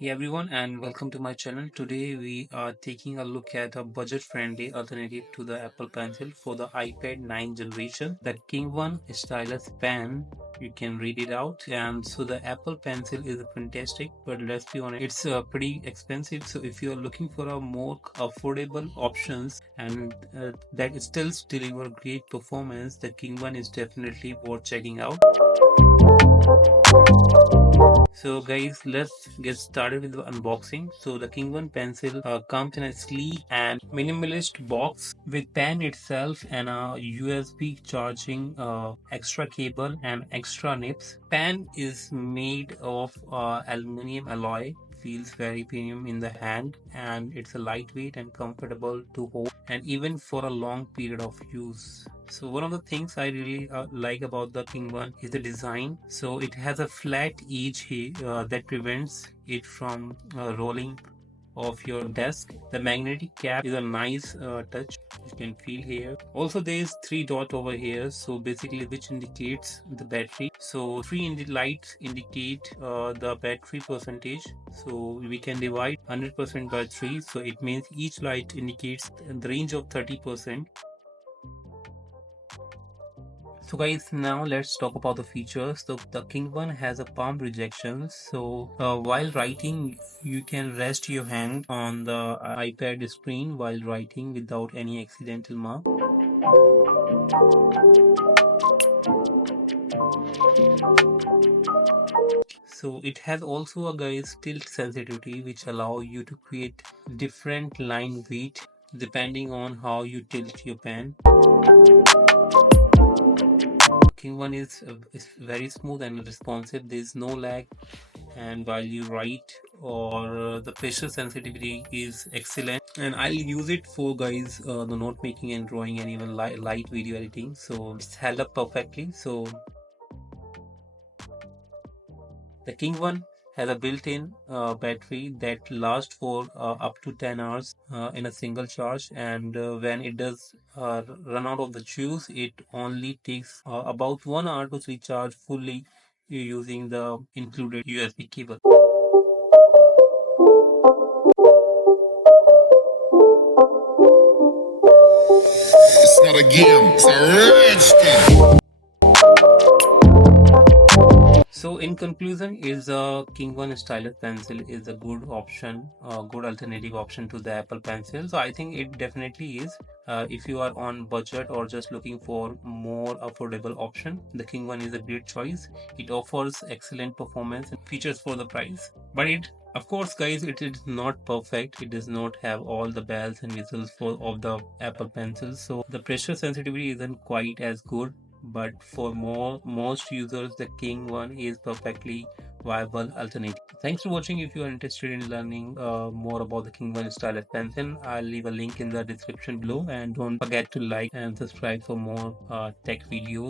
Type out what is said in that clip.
Hey everyone, and welcome to my channel. Today we are taking a look at a budget-friendly alternative to the Apple Pencil for the iPad 9 generation, the Kingone Stylus Pen. You can read it out. And so the Apple Pencil is fantastic, but let's be honest, it's pretty expensive. So if you're looking for a more affordable options and that still deliver great performance, the Kingone is definitely worth checking out. So guys, let's get started with the unboxing. So the Kingone pencil comes in a sleek and minimalist box with pen itself and a USB charging extra cable and extra nibs. Pen is made of aluminum alloy, feels very premium in the hand, and it's a lightweight and comfortable to hold and even for a long period of use. So one of the things I really like about the Kingone is the design. So it has a flat edge here that prevents it from rolling off your desk. The magnetic cap is a nice touch. You can feel here. Also, there is three dot over here. So basically, which indicates the battery. So three lights indicate the battery percentage. So we can divide 100% by three. So it means each light indicates the range of 30%. So guys, now let's talk about the features. So the Kingone has a palm rejection. So while writing, you can rest your hand on the iPad screen while writing without any accidental mark. So it has also a guys tilt sensitivity which allow you to create different line weight depending on how you tilt your pen. Kingone is very smooth and responsive. There is no lag, and while you write or the pressure sensitivity is excellent, and I'll use it for guys the note making and drawing and even light video editing. So it's held up perfectly. So the Kingone has a built-in battery that lasts for up to 10 hours in a single charge, and when it does run out of the juice, it only takes about 1 hour to recharge fully using the included USB cable. It's not a game, it's a rich thing. So in conclusion, is a Kingone Stylus pencil is a good option, a good alternative option to the Apple Pencil. So I think it definitely is. If you are on budget or just looking for more affordable option, the Kingone is a great choice. It offers excellent performance and features for the price. But it, of course, guys, it is not perfect. It does not have all the bells and whistles for of the Apple Pencils. So the pressure sensitivity isn't quite as good, but for most users the Kingone is perfectly viable alternative. Thanks for watching. If you are interested in learning more about the Kingone Stylus pencil, I'll leave a link in the description below, and don't forget to like and subscribe for more tech videos.